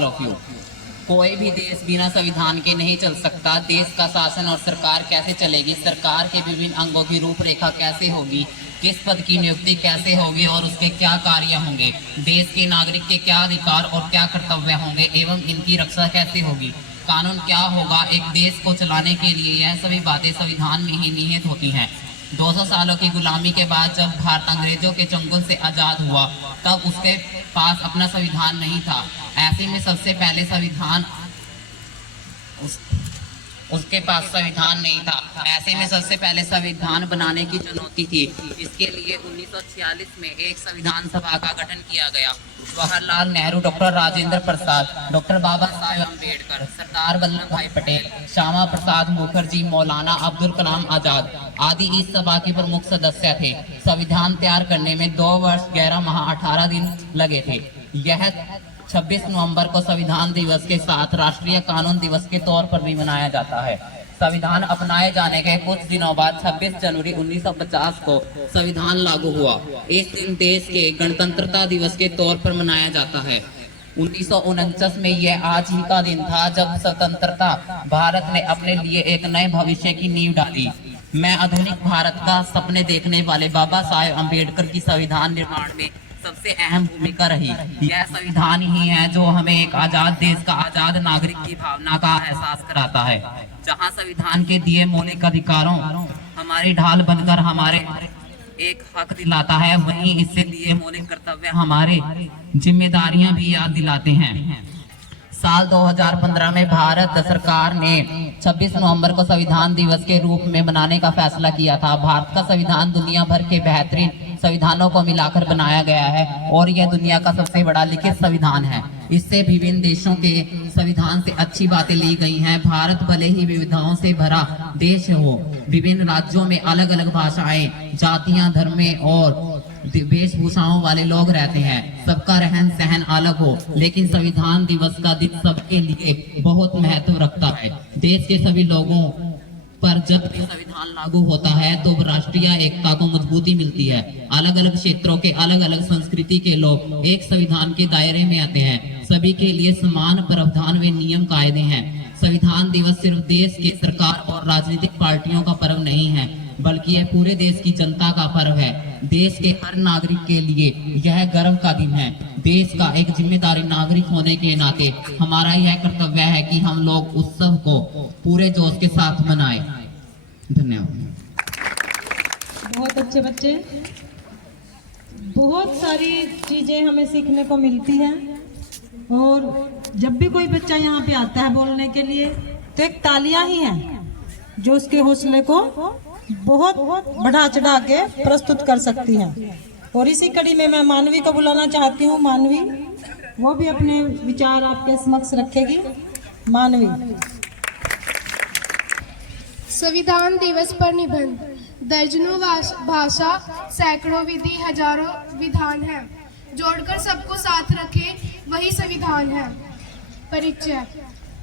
All of you. कोई भी देश बिना संविधान के नहीं चल सकता। देश का शासन और सरकार कैसे चलेगी, सरकार के विभिन्न अंगों की रूपरेखा कैसे होगी, किस पद की नियुक्ति कैसे होगी और उसके क्या कार्य होंगे, देश के नागरिक के क्या अधिकार और क्या कर्तव्य होंगे एवं इनकी रक्षा कैसे होगी, कानून क्या होगा एक देश को चलाने के लिए, यह सभी बातें संविधान में ही निहित होती हैं। 200 सालों की गुलामी के बाद जब भारत अंग्रेजों के चंगुल से आज़ाद हुआ तब उसके पास अपना संविधान नहीं था। ऐसे में सबसे पहले उसके पास संविधान नहीं था। ऐसे में सबसे पहले संविधान बनाने की चुनौती थी। इसके लिए 1946 में एक संविधान सभा का गठन किया गया। जवाहरलाल नेहरू, डॉक्टर राजेंद्र प्रसाद, डॉक्टर बाबा साहेब अम्बेडकर, सरदार वल्लभ भाई पटेल, श्यामा प्रसाद मुखर्जी, मौलाना अब्दुल कलाम आजाद आदि इस सभा के प्रमुख सदस्य थे। संविधान तैयार करने में 2 वर्ष 11 माह 18 दिन लगे थे। यह 26 नवंबर को संविधान दिवस के साथ राष्ट्रीय कानून दिवस के तौर पर भी मनाया जाता है। संविधान अपनाए जाने के कुछ दिनों बाद 26 जनवरी 1950 को संविधान लागू हुआ। इस दिन देश के गणतंत्रता दिवस के तौर पर मनाया जाता है। 1949 में यह आज ही का दिन था जब स्वतंत्रता भारत ने अपने लिए एक नए भविष्य की नींव डाली। मैं आधुनिक भारत का सपने देखने वाले बाबा साहेब अम्बेडकर की संविधान निर्माण में सबसे अहम भूमिका रही। यह संविधान ही है जो हमें एक आजाद देश का आजाद नागरिक की भावना का एहसास कराता है। जहां संविधान के दिए मौलिक अधिकारों हमारी ढाल बनकर हमारे एक हक दिलाता है, वहीं इससे दिए मौलिक कर्तव्य हमारे जिम्मेदारियां भी याद दिलाते हैं। साल 2015 में भारत सरकार ने 26 नवंबर को संविधान दिवस के रूप में मनाने का फैसला किया था। भारत का संविधान दुनिया भर के बेहतरीन संविधानों को मिलाकर बनाया गया है और यह दुनिया का सबसे बड़ा लिखित संविधान है। इससे विभिन्न देशों के संविधान से अच्छी बातें ली गई हैं। भारत भले ही विविधताओं से भरा देश हो, विभिन्न राज्यों में अलग अलग भाषाएं, जातियां, धर्में और वेशभूषाओं वाले लोग रहते हैं, सबका रहन सहन अलग हो, लेकिन संविधान दिवस का दिन सबके लिए बहुत महत्व रखता है। देश के सभी लोगों पर जब भी संविधान लागू होता है तो राष्ट्रीय एकता को मजबूती मिलती है। अलग अलग क्षेत्रों के अलग अलग संस्कृति के लोग एक संविधान के दायरे में आते हैं। सभी के लिए समान प्रावधान व नियम कायदे हैं। संविधान दिवस सिर्फ देश के सरकार और राजनीतिक पार्टियों का पर्व नहीं है, बल्कि यह पूरे देश की जनता का पर्व है। देश के हर नागरिक के लिए यह गर्व का दिन है। देश का एक जिम्मेदारी नागरिक होने के नाते हमारा यह कर्तव्य है कि हम लोग उत्सव को पूरे जोश के साथ मनाएं। धन्यवाद। बहुत अच्छे बच्चे, बहुत सारी चीजें हमें सीखने को मिलती हैं और जब भी कोई बच्चा यहाँ पे आता है बोलने के लिए तो एक तालियां ही हैं जो उसके हौसले को बहुत बढ़ा चढ़ा के प्रस्तुत कर सकती हैं। और इसी कड़ी में मैं मानवी को बुलाना चाहती हूँ। मानवी, वो भी अपने विचार आपके समक्ष रखेगी। मानवी। संविधान दिवस पर निबंध। दर्जनों भाषा, सैकड़ों विधि, हजारों विधान है, जोड़कर सबको साथ रखे वही संविधान है। परिचय।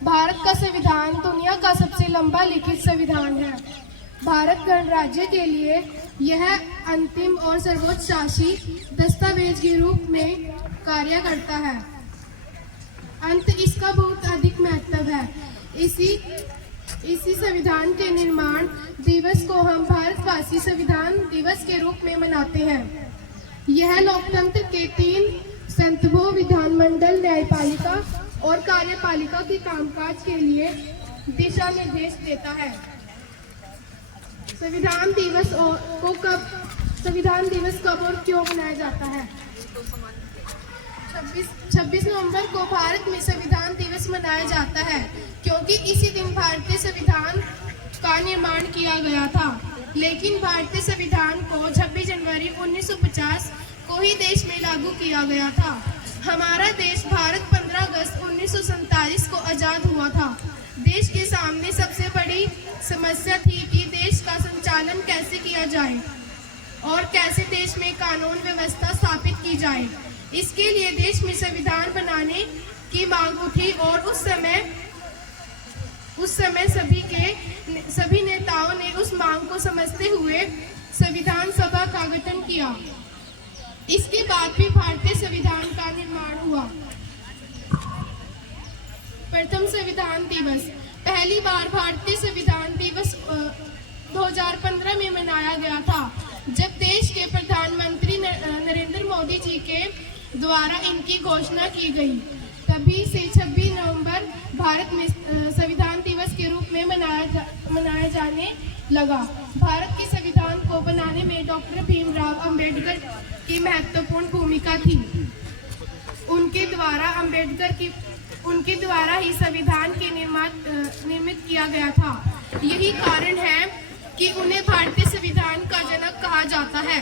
भारत का संविधान दुनिया का सबसे लंबा लिखित संविधान है। भारत गणराज्य के लिए यह अंतिम और सर्वोच्च शासी दस्तावेज के रूप में कार्य करता है। अंत इसका बहुत अधिक महत्व है। इसी संविधान के निर्माण दिवस को हम भारतवासी संविधान दिवस के रूप में मनाते हैं। यह लोकतंत्र के 3 संतभों विधानमंडल, न्यायपालिका और कार्यपालिका के कामकाज के लिए दिशा निर्देश देता है। संविधान दिवस कब और क्यों मनाया जाता है? 26 नवंबर को भारत में संविधान दिवस मनाया जाता है क्योंकि इसी दिन भारतीय संविधान का निर्माण किया गया था। लेकिन भारतीय संविधान को 26 जनवरी 1950 को ही देश में लागू किया गया था। हमारा देश भारत 15 अगस्त 1947 को आज़ाद हुआ था। देश के सामने सबसे बड़ी समस्या थी कि देश का संचालन कैसे किया जाए और कैसे देश में कानून व्यवस्था स्थापित की जाए। इसके लिए देश में संविधान बनाने की मांग उठी और उस समय सभी नेताओं ने उस मांग को समझते हुए संविधान सभा का गठन किया। इसके बाद भी भारतीय संविधान का निर्माण हुआ। प्रथम संविधान दिवस। पहली बार भारतीय संविधान दिवस 2015 में मनाया गया था, जब देश के प्रधानमंत्री नरेंद्र मोदी जी के द्वारा इनकी घोषणा की गई। तभी से 26 नवंबर भारत में संविधान दिवस के रूप में मनाया जाने लगा। भारत के संविधान को बनाने में डॉक्टर भीमराव अंबेडकर की महत्वपूर्ण भूमिका थी। उनके द्वारा ही संविधान के निर्मित किया गया था। यही कारण है कि उन्हें भारतीय संविधान का जनक कहा जाता है।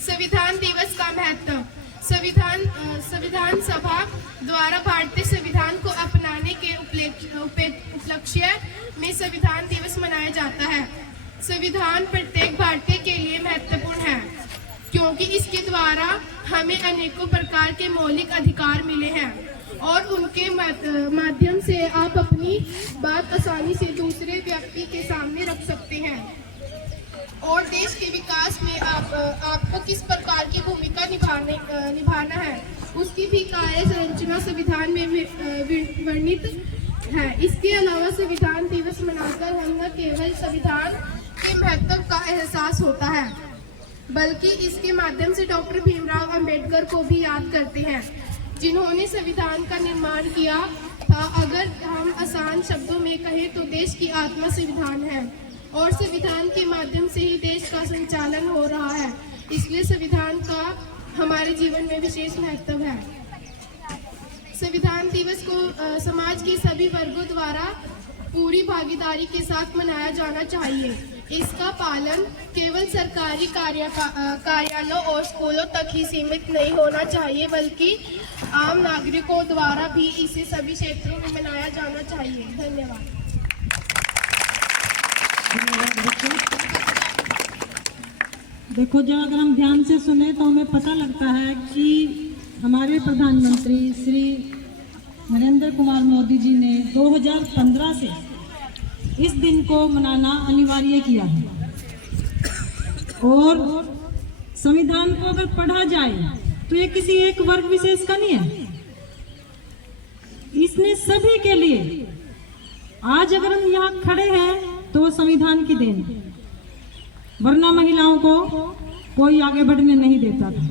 संविधान दिवस का महत्व। संविधान सभा द्वारा भारतीय संविधान को अपनाने के उपलक्ष्य में संविधान दिवस मनाया जाता है। संविधान प्रत्येक भारतीय के लिए महत्वपूर्ण है, क्योंकि इसके द्वारा हमें अनेकों प्रकार के मौलिक अधिकार मिले हैं और उनके माध्यम से आप अपनी बात आसानी से दूसरे व्यक्ति के सामने रख सकते हैं और देश के विकास में आपको किस प्रकार की भूमिका निभाना है, उसकी भी कार्य संरचना संविधान में वर्णित है। इसके अलावा संविधान दिवस मनाकर हम न केवल संविधान के महत्व का एहसास होता है, बल्कि इसके माध्यम से डॉक्टर भीमराव अंबेडकर को भी याद करते हैं, जिन्होंने संविधान का निर्माण किया था। अगर हम आसान शब्दों में कहें तो देश की आत्मा संविधान है और संविधान के माध्यम से ही देश का संचालन हो रहा है। इसलिए संविधान का हमारे जीवन में विशेष महत्व है। संविधान दिवस को समाज के सभी वर्गों द्वारा पूरी भागीदारी के साथ मनाया जाना चाहिए। इसका पालन केवल सरकारी कार्यालयों और स्कूलों तक ही सीमित नहीं होना चाहिए, बल्कि आम नागरिकों द्वारा भी इसे सभी क्षेत्रों में मनाया जाना चाहिए। धन्यवाद। देखो, जब अगर हम ध्यान से सुने तो हमें पता लगता है कि हमारे प्रधानमंत्री श्री नरेंद्र कुमार मोदी जी ने 2015 से इस दिन को मनाना अनिवार्य किया है। और संविधान को अगर पढ़ा जाए तो ये किसी एक वर्ग विशेष का नहीं है, इसने सभी के लिए। आज अगर हम यहाँ खड़े हैं तो संविधान की देन, वरना महिलाओं को कोई आगे बढ़ने नहीं देता था।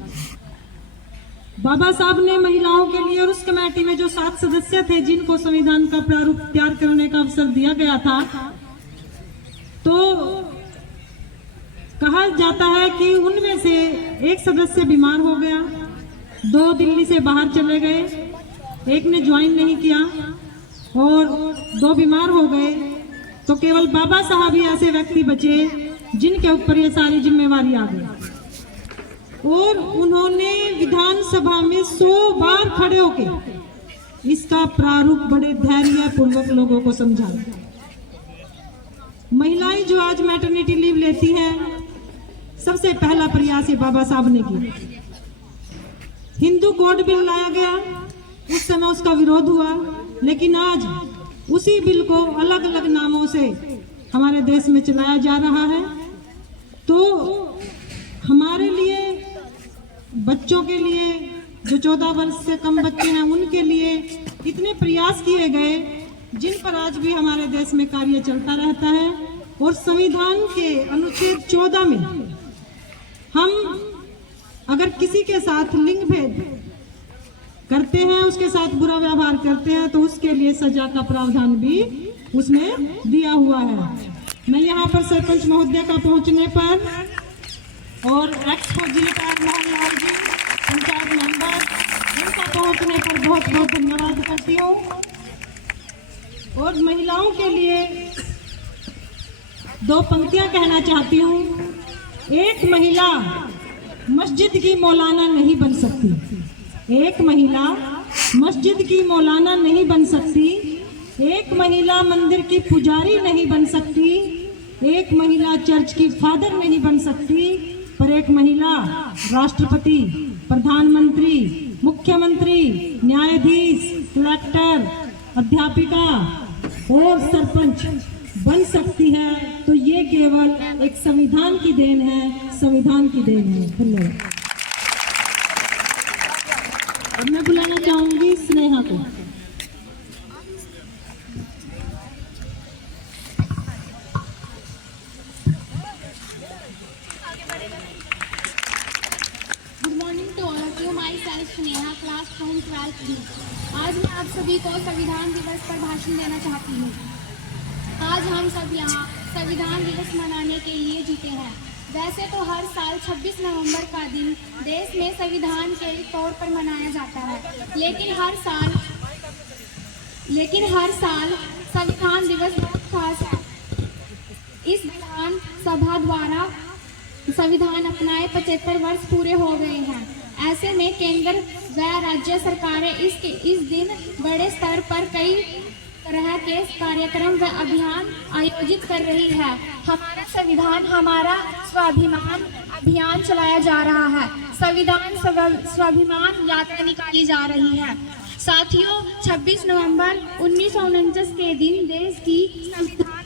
बाबा साहब ने महिलाओं के लिए और उस कमेटी में जो 7 सदस्य थे जिनको संविधान का प्रारूप तैयार करने का अवसर दिया गया था, तो कहा जाता है कि उनमें से एक सदस्य बीमार हो गया, 2 दिल्ली से बाहर चले गए, एक ने ज्वाइन नहीं किया और 2 बीमार हो गए। तो केवल बाबा साहब ही ऐसे व्यक्ति बचे जिनके ऊपर ये सारी जिम्मेवारी आ गई। और उन्होंने विधानसभा में 100 बार खड़े होकर इसका प्रारूप बड़े धैर्य पूर्वक लोगों को समझाया। महिलाएं जो आज मैटरनिटी लीव लेती हैं, सबसे पहला प्रयास ये बाबा साहब ने किया। हिंदू कोड बिल लाया गया, उस समय उसका विरोध हुआ, लेकिन आज उसी बिल को अलग अलग नामों से हमारे देश में चलाया जा रहा है। तो हमारे लिए, बच्चों के लिए, जो 14 वर्ष से कम बच्चे हैं उनके लिए इतने प्रयास किए गए, जिन पर आज भी हमारे देश में कार्य चलता रहता है। और संविधान के अनुच्छेद 14 में हम अगर किसी के साथ लिंग भेद करते हैं, उसके साथ बुरा व्यवहार करते हैं, तो उसके लिए सजा का प्रावधान भी उसमें दिया हुआ है। मैं यहाँ पर सरपंच महोदय का पहुँचने पर और एक्सपो जिलेदार महोदय जी, पंचायत मेंबर, इनका पहुँचने पर बहुत बहुत धन्यवाद करती हूँ। और महिलाओं के लिए 2 पंक्तियाँ कहना चाहती हूँ। एक महिला मस्जिद की मौलाना नहीं बन सकती, एक महिला मस्जिद की मौलाना नहीं बन सकती, एक महिला मंदिर की पुजारी नहीं बन सकती, एक महिला चर्च की फादर नहीं बन सकती, पर एक महिला राष्ट्रपति, प्रधानमंत्री, मुख्यमंत्री, न्यायाधीश, कलेक्टर, अध्यापिका और सरपंच बन सकती है। तो ये केवल एक संविधान की देन है, संविधान की देन है। धन्यवाद। अब मैं बुलाना चाहूंगी स्नेहा को। नमस्कार जी। आज मैं आप सभी को संविधान दिवस पर भाषण देना चाहती हूँ। आज हम सब यहाँ संविधान दिवस मनाने के लिए जुटे हैं। वैसे तो हर साल 26 नवंबर का दिन देश में संविधान के तौर पर मनाया जाता है, लेकिन हर साल संविधान दिवस बहुत खास है। इस विधान सभा द्वारा संविधान अपनाए 75 वर्ष पूरे हो गए हैं। ऐसे में केंद्र व राज्य सरकारें इस दिन बड़े स्तर पर कई तरह के कार्यक्रम व अभियान आयोजित कर रही है। हमारा संविधान हमारा स्वाभिमान अभियान चलाया जा रहा है। संविधान स्वाभिमान यात्रा निकाली जा रही है। साथियों, 26 नवंबर 1949 के दिन देश की संविधान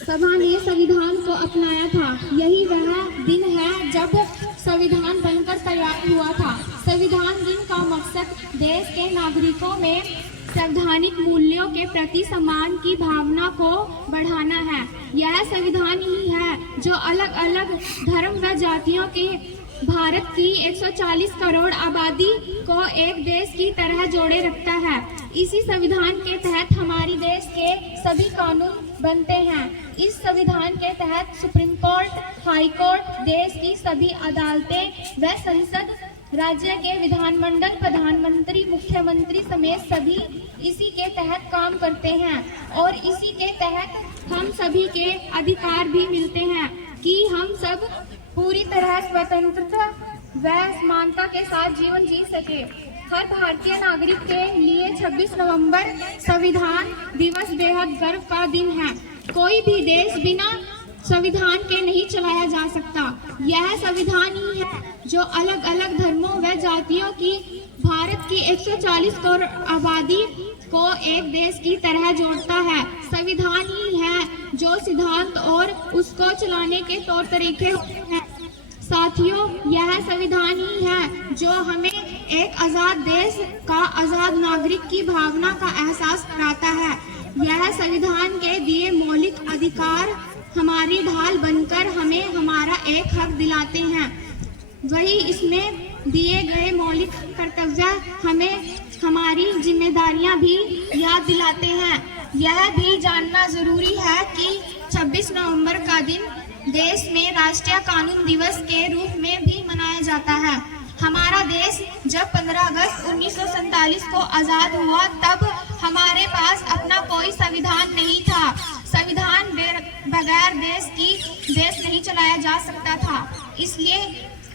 सभा ने संविधान को अपनाया था। यही वह दिन है जब संविधान बनकर तैयार हुआ था। संविधान दिन का मकसद देश के नागरिकों में संवैधानिक मूल्यों के प्रति सम्मान की भावना को बढ़ाना है। यह संविधान ही है जो अलग अलग धर्म व जातियों के भारत की 140 करोड़ आबादी को एक देश की तरह जोड़े रखता है। इसी संविधान के तहत हमारे देश के सभी कानून बनते हैं। इस संविधान के तहत सुप्रीम कोर्ट, हाई कोर्ट, देश की सभी अदालतें व संसद, राज्य के विधानमंडल, प्रधानमंत्री, मुख्यमंत्री समेत सभी इसी के तहत काम करते हैं। और इसी के तहत हम सभी के अधिकार भी मिलते हैं कि हम सब पूरी तरह स्वतंत्रता व समानता के साथ जीवन जी सके। हर भारतीय नागरिक के लिए 26 नवंबर संविधान दिवस बेहद गर्व का दिन है। कोई भी देश बिना संविधान के नहीं चलाया जा सकता। यह संविधान ही है जो अलग अलग धर्मों व जातियों की भारत की 140 करोड़ आबादी को एक देश की तरह जोड़ता है। संविधान ही है जो सिद्धांत और उसको चलाने के तौर तरीके होते हैं। साथियों, यह संविधान ही है जो हमें एक आज़ाद देश का आज़ाद नागरिक की भावना का एहसास कराता है। यह संविधान के दिए मौलिक अधिकार हमारी ढाल बनकर हमें हमारा एक हक दिलाते हैं। वही इसमें दिए गए मौलिक कर्तव्य हमें हमारी जिम्मेदारियां भी याद दिलाते हैं। यह भी जानना जरूरी है कि 26 नवंबर का दिन देश में राष्ट्रीय कानून दिवस के रूप में भी मनाया जाता है। हमारा देश जब 15 अगस्त 1947 को आज़ाद हुआ तब हमारे पास अपना कोई संविधान नहीं था। संविधान बगैर देश नहीं चलाया जा सकता था। इसलिए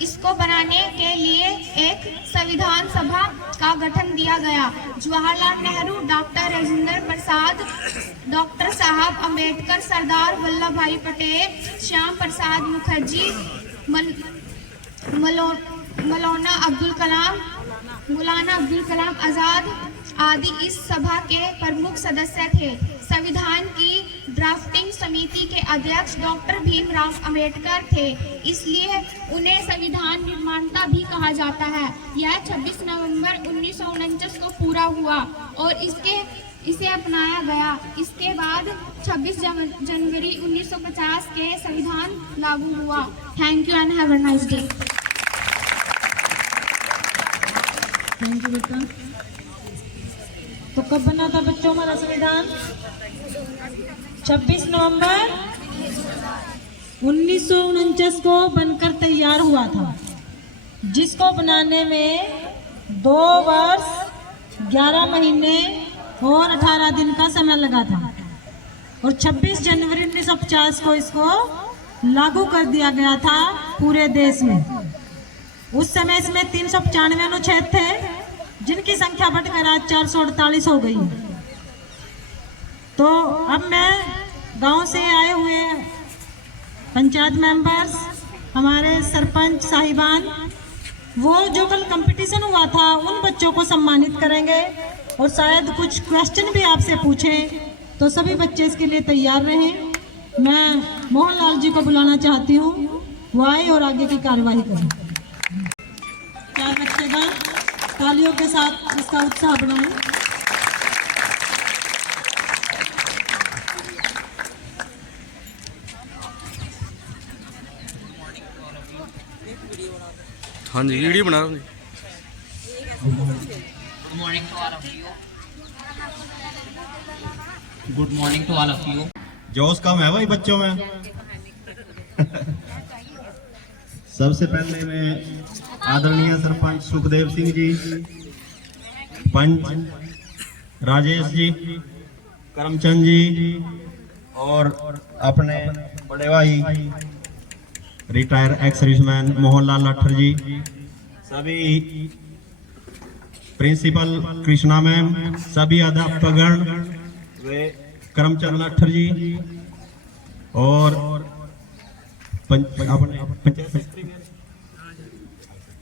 इसको बनाने के लिए एक संविधान सभा का गठन किया गया। जवाहरलाल नेहरू, डॉक्टर राजेंद्र प्रसाद, डॉक्टर साहब अम्बेडकर, सरदार वल्लभ भाई पटेल, श्याम प्रसाद मुखर्जी, मौलाना अब्दुल कलाम आज़ाद आदि इस सभा के प्रमुख सदस्य थे। संविधान की ड्राफ्टिंग समिति के अध्यक्ष डॉक्टर भीमराव अम्बेडकर थे, इसलिए उन्हें संविधान निर्माता भी कहा जाता है। यह 26 नवंबर 1949 को पूरा हुआ और इसे अपनाया गया। इसके बाद 26 जनवरी 1950 के संविधान लागू हुआ। Thank you and have a nice day. Thank you बेटा। तो कब बना था बच्चों हमारा संविधान? 26 नवंबर 1949 को बनकर तैयार हुआ था, जिसको बनाने में 2 वर्ष 11 महीने और 18 दिन का समय लगा था। और 26 जनवरी 1950 को इसको लागू कर दिया गया था पूरे देश में। उस समय इसमें 395 अनुच्छेद थे, जिनकी संख्या बढ़कर आज 448 हो गई। तो अब मैं गांव से आए हुए पंचायत मेंबर्स, हमारे सरपंच साहिबान, वो जो कल कंपटीशन हुआ था उन बच्चों को सम्मानित करेंगे और शायद कुछ क्वेश्चन भी आपसे पूछें, तो सभी बच्चे इसके लिए तैयार रहें। मैं मोहनलाल जी को बुलाना चाहती हूँ, वो आए और आगे की कार्यवाही करें। 4 बच्चे का तालियों के साथ इसका उत्साह बढ़ाएं। हाँ जी, वीडियो बना रहे हैं। Good morning to all of you. जोश कम है भाई बच्चों में। सबसे पहले मैं आदरणीय सरपंच सुखदेव सिंह जी, पंच राजेश जी, करमचंद जी और अपने बड़े भाई retire ex serviceman Mohanlal Lathar ji, सभी प्रिंसिपल कृष्णा मैम, सभी अध्यापकगण वे करमचंद लाठर जी और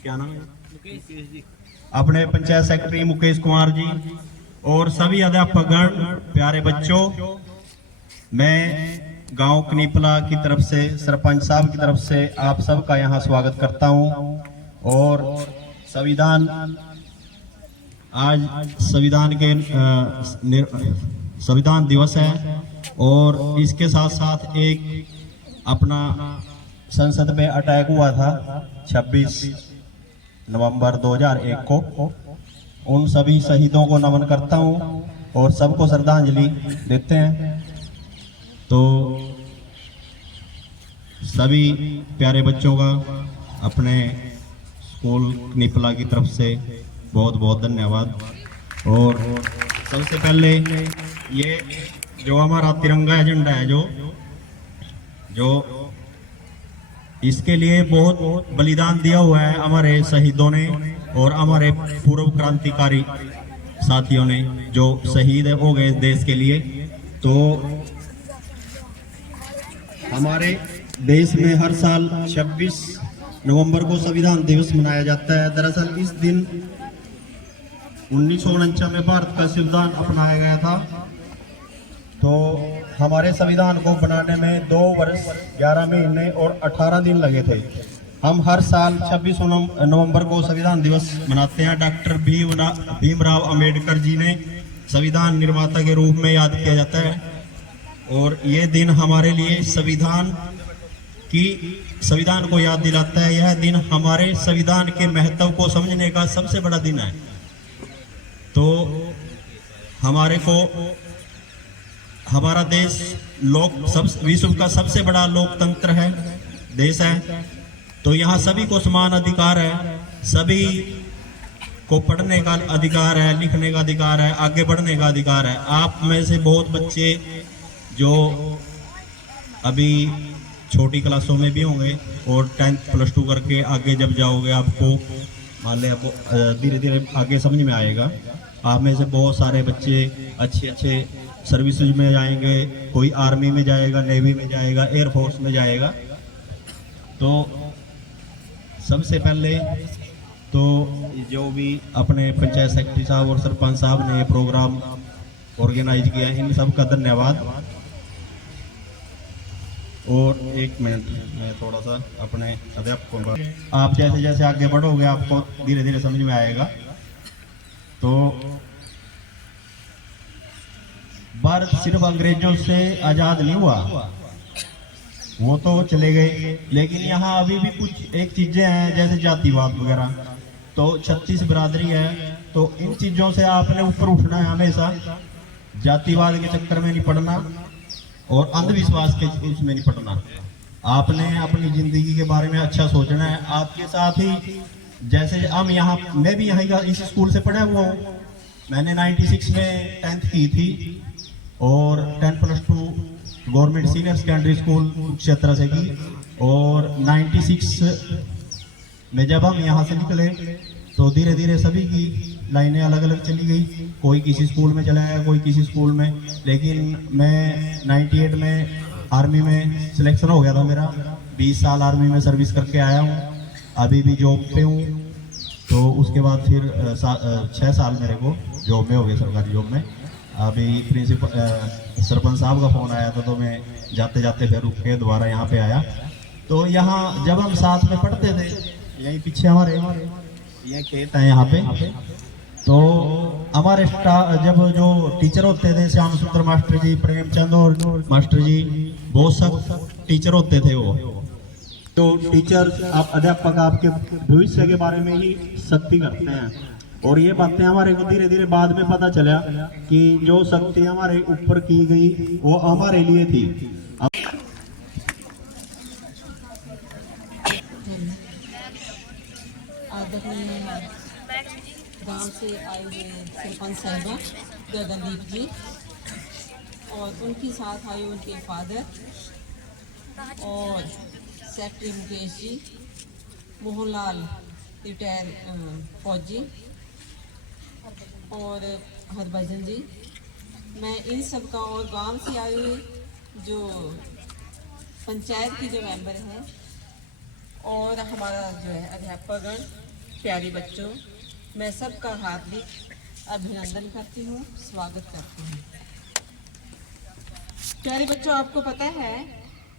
क्या नाम है अपने पंचायत सेक्रेटरी मुकेश कुमार जी और सभी अध्यापकगण, प्यारे बच्चों, मैं गांव कनीपला की तरफ से, सरपंच साहब की तरफ से आप सबका यहां स्वागत करता हूं। और आज संविधान के संविधान दिवस है और इसके साथ साथ एक अपना संसद पे अटैक हुआ था 26 नवंबर 2001 को। उन सभी शहीदों को नमन करता हूं और सबको श्रद्धांजलि देते हैं। तो सभी प्यारे बच्चों का अपने स्कूल कनीपला की तरफ से बहुत बहुत धन्यवाद। और सबसे पहले ये जो हमारा तिरंगा एजेंडा है, जो इसके लिए बहुत बलिदान दिया हुआ है हमारे शहीदों ने और हमारे पूर्व क्रांतिकारी साथियों ने जो शहीद हो गए देश के लिए। तो हमारे देश में हर साल 26 नवंबर को संविधान दिवस मनाया जाता है। दरअसल इस दिन 1949 में भारत का संविधान अपनाया गया था। तो हमारे संविधान को बनाने में 2 वर्ष 11 महीने और 18 दिन लगे थे। हम हर साल 26 नवंबर को संविधान दिवस मनाते हैं। डॉक्टर भीमराव अंबेडकर जी ने संविधान निर्माता के रूप में याद किया जाता है और ये दिन हमारे लिए संविधान को याद दिलाता है। यह दिन हमारे संविधान के महत्व को समझने का सबसे बड़ा दिन है। तो हमारा देश विश्व का सबसे बड़ा लोकतंत्र है देश है। तो यहाँ सभी को समान अधिकार है, सभी को पढ़ने का अधिकार है, लिखने का अधिकार है, आगे बढ़ने का अधिकार है। आप में से बहुत बच्चे जो अभी छोटी क्लासों में भी होंगे और 10th प्लस 2 करके आगे जब जाओगे आपको मान ले धीरे धीरे आगे समझ में आएगा। आप में से बहुत सारे बच्चे अच्छे सर्विसेज में जाएंगे, कोई आर्मी में जाएगा, नेवी में जाएगा, एयरफोर्स में जाएगा। तो सबसे पहले तो जो भी अपने पंचायत सेक्रेटरी साहब और सरपंच साहब ने ये प्रोग्राम ऑर्गेनाइज किया, इन सब का धन्यवाद। और एक मिनट मैं थोड़ा सा अपने अध्यापकों का, आप जैसे जैसे आगे बढ़ोगे आपको धीरे धीरे समझ में आएगा। तो भारत सिर्फ अंग्रेजों से आजाद नहीं हुआ, वो तो चले गए, लेकिन यहाँ अभी भी कुछ एक चीजें हैं जैसे जातिवाद वगैरह। तो 36 बिरादरी है, तो इन चीजों से आपने ऊपर उठना है हमेशा। जातिवाद के चक्कर में नहीं पड़ना और अंधविश्वास के उसमें नहीं पड़ना। आपने अपनी जिंदगी के बारे में अच्छा सोचना है। आपके साथ ही जैसे हम यहाँ, मैं भी यहाँ इस स्कूल से पढ़ा हुआ हूँ। मैंने 96 में 10th की थी और 10 plus 2 government senior secondary school क्षेत्र से की। और 96 में जब हम यहाँ से निकले तो धीरे धीरे सभी की लाइनें अलग अलग चली गई। कोई किसी स्कूल में चला गया, कोई किसी स्कूल में। लेकिन मैं 98 में आर्मी में सिलेक्शन हो गया था मेरा। 20 साल आर्मी में सर्विस करके आया हूँ, अभी भी जॉब पे हूँ। तो उसके बाद फिर 6 साल मेरे को जॉब में हो गए, सरकारी जॉब में। अभी प्रिंसिपल सरपंच साहब का फ़ोन आया था तो मैं जाते जाते फिर रुक के दोबारा यहाँ पे आया। तो यहाँ जब हम साथ में पढ़ते थे, यहीं पीछे हमारे ये खेत है यहाँ पे। तो हमारे जब जो टीचर होते थे, श्याम सुंदर मास्टर जी, प्रेमचंद और मास्टर जी, बहुत सब टीचर होते थे वो। तो टीचर, आप अध्यापक आपके भविष्य के बारे में ही सख्ती करते हैं। और ये बातें हमारे को धीरे धीरे बाद में पता चला कि जो शक्ति हमारे ऊपर की गई वो हमारे लिए थी। गांव से आए हुए सरपंच साहिबा गगनदीप जी और उनके साथ आए उनके फादर और सेक्रेटरी मुकेश जी, मोहनलाल रिटायर फौजी और हरभजन जी। मैं इन सब का और गांव से आए हुए जो पंचायत के जो मेंबर हैं और हमारा जो है अध्यापकगण, प्यारे बच्चों, मैं सबका हार्दिक अभिनंदन करती हूँ, स्वागत करती हूँ। प्यारे बच्चों, आपको पता है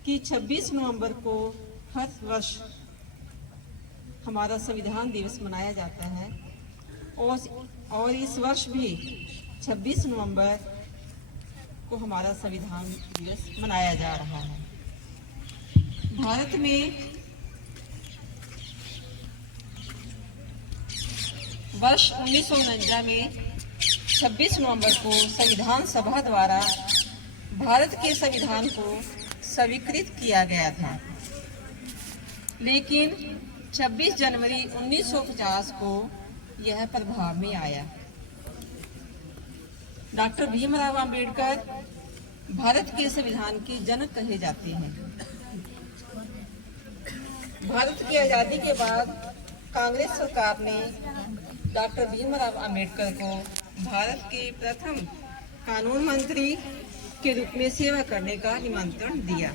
कि 26 नवंबर को हर वर्ष हमारा संविधान दिवस मनाया जाता है और इस वर्ष भी 26 नवंबर को हमारा संविधान दिवस मनाया जा रहा है। भारत में वर्ष 1949 में 26 नवंबर को संविधान सभा द्वारा भारत के संविधान को स्वीकृत किया गया था, लेकिन 26 जनवरी 1950 को यह प्रभाव में आया। डॉक्टर भीमराव अंबेडकर भारत के संविधान के जनक कहे जाते हैं। भारत की आज़ादी के बाद कांग्रेस सरकार ने डॉक्टर भीमराव अंबेडकर को भारत के प्रथम कानून मंत्री के रूप में सेवा करने का निमंत्रण दिया,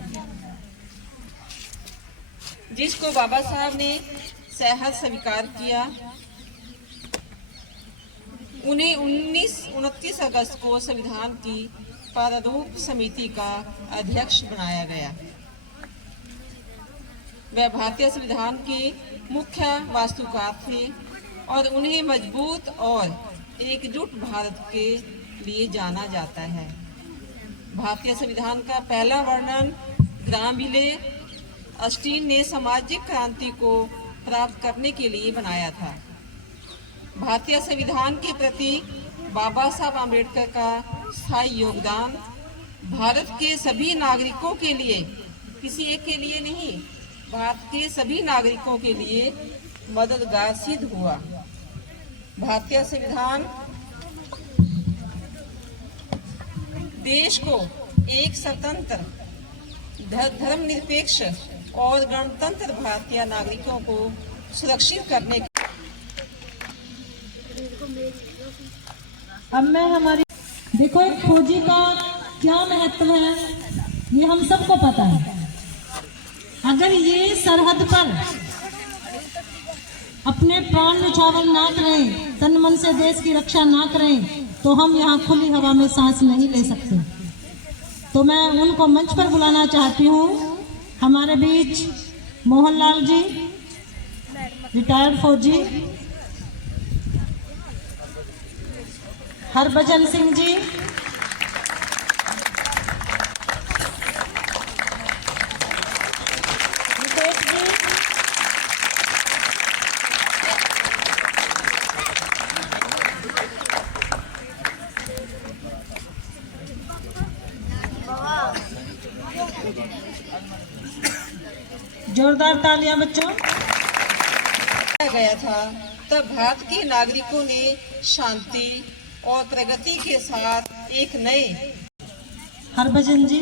जिसको बाबा साहब ने सहर्ष स्वीकार किया। उन्हें 29 अगस्त को संविधान की प्रारूप समिति का अध्यक्ष बनाया गया। वह भारतीय संविधान के मुख्य वास्तुकार थे और उन्हें मजबूत और एकजुट भारत के लिए जाना जाता है। भारतीय संविधान का पहला वर्णन ग्राम विले अस्टीन ने सामाजिक क्रांति को प्राप्त करने के लिए बनाया था। भारतीय संविधान के प्रति बाबा साहब आम्बेडकर का स्थायी योगदान भारत के सभी नागरिकों के लिए, किसी एक के लिए नहीं, भारत के सभी नागरिकों के लिए मददगार सिद्ध हुआ। भारतीय संविधान देश को एक स्वतंत्र, धर्मनिरपेक्ष और गणतंत्र भारतीय नागरिकों को सुरक्षित करने के। अब मैं हमारी देखो, एक फौजी का क्या महत्व है ये हम सबको पता है। अगर ये सरहद पर अपने प्राण न्यौछावर ना करें, तन मन से देश की रक्षा ना करें, तो हम यहाँ खुली हवा में सांस नहीं ले सकते। तो मैं उनको मंच पर बुलाना चाहती हूँ। हमारे बीच मोहनलाल जी, रिटायर्ड फौजी, हरभजन सिंह जी, मुकेश जी, जोरदार तालियां बच्चों। गया था तब भारत के नागरिकों ने शांति और प्रगति के साथ एक नए। हरभजन जी।